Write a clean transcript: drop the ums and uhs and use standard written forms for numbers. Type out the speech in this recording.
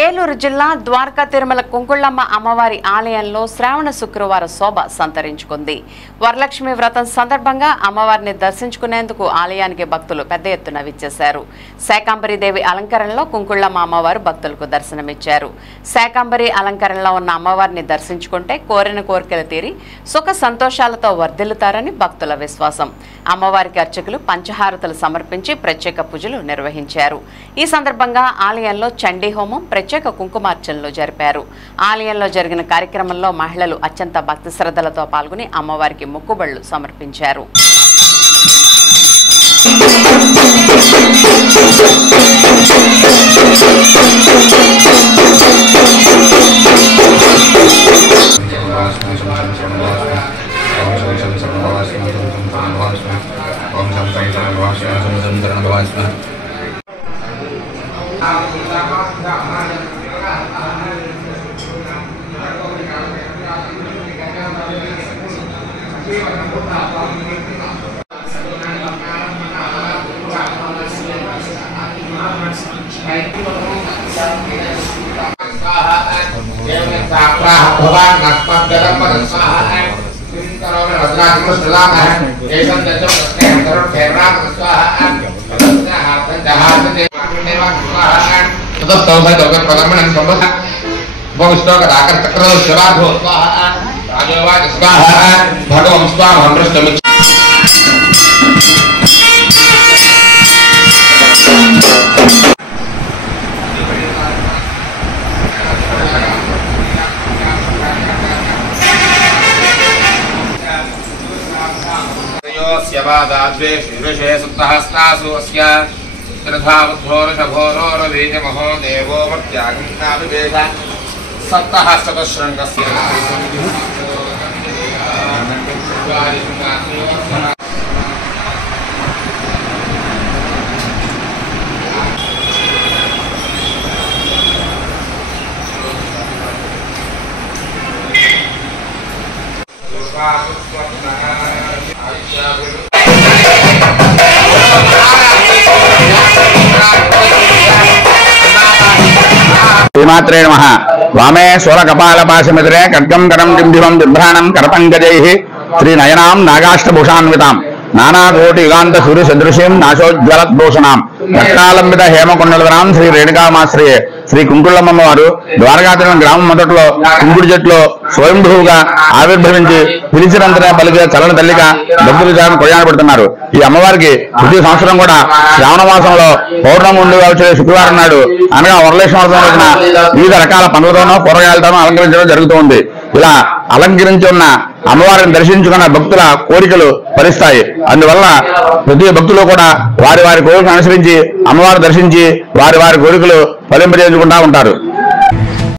ఏలూరు జిల్లా ద్వారకా తిరుమల కుంకుళ్ళమ్మ అమ్మవారి ఆలయంలో శ్రావణ శుక్రవార శోభ సంతరించుకుంది. వరలక్ష్మి వ్రతం సందర్భంగా అమ్మవారిని దర్శించుకునేందుకు ఆలయానికి భక్తులు పెద్ద ఎత్తున విచ్చేశారు. శాకంబరి దేవి అలంకరణలో కుంకుళ్ళమ్మ అమ్మవారు భక్తులకు దర్శనమిచ్చారు. శాకంబరి అలంకరణలో ఉన్న అమ్మవారిని దర్శించుకుంటే కోరిన కోరికలు తీరి సుఖ సంతోషాలతో వర్ధిల్లుతారని భక్తుల విశ్వాసం. అమ్మవారికి అర్చకులు పంచహారతులు సమర్పించి ప్రత్యేక పూజలు నిర్వహించారు. ఈ సందర్భంగా ఆలయంలో చండీ హోమం, ప్రత్యేక కుంకుమార్చనలు జరిపారు. ఆలయంలో జరిగిన కార్యక్రమంలో మహిళలు అత్యంత భక్తి శ్రద్ధలతో పాల్గొని అమ్మవారికి మొక్కుబళ్లు సమర్పించారు. శ్రీమాత్రే నమః. వామే శూలకపాలపాశమిత్రే ఖడ్గం కరం డింభివం దుర్భ్రాణం కరపంకజైః శ్రీనయనాం నాగాష్టభూషాన్వితాం నానాకోటి యుగాంత సూర్య సదృశీం నాశోజ్వలద్భూషణాం రత్నాలంబిత హేమకుండలధరాం శ్రీ రేణుకామాశ్రయే. శ్రీ కుంకుళ్ళమ్మ వారు ద్వారకాతిరుమల గ్రామం మొదట్లో కుంకుడి చెట్లు స్వయంభూగా ఆవిర్భవించి పిలిచినంతనే పలికే చల్లని తల్లిగా భక్తులు కొనియాడబడుతున్నారు. ఈ అమ్మవారికి ప్రతి సంవత్సరం కూడా శ్రావణ మాసంలో పౌర్ణమి ఉండి వచ్చే శుక్రవారం నాడు అనగా వరలక్ష్మి వ్రతం రోజున వివిధ రకాల పండ్లతోనో కూరగాయలతోనో అలంకరించడం జరుగుతుంది. ఇలా అలంకరించి ఉన్న అమ్మవారిని దర్శించుకున్న భక్తుల కోరికలు ఫలిస్తాయి. అందువల్ల ప్రతి భక్తులు కూడా వారి వారి కోరికను అనుసరించి అమ్మవారిని దర్శించి వారి వారి కోరికలు ఫలింపజేసుకుంటూ ఉంటారు.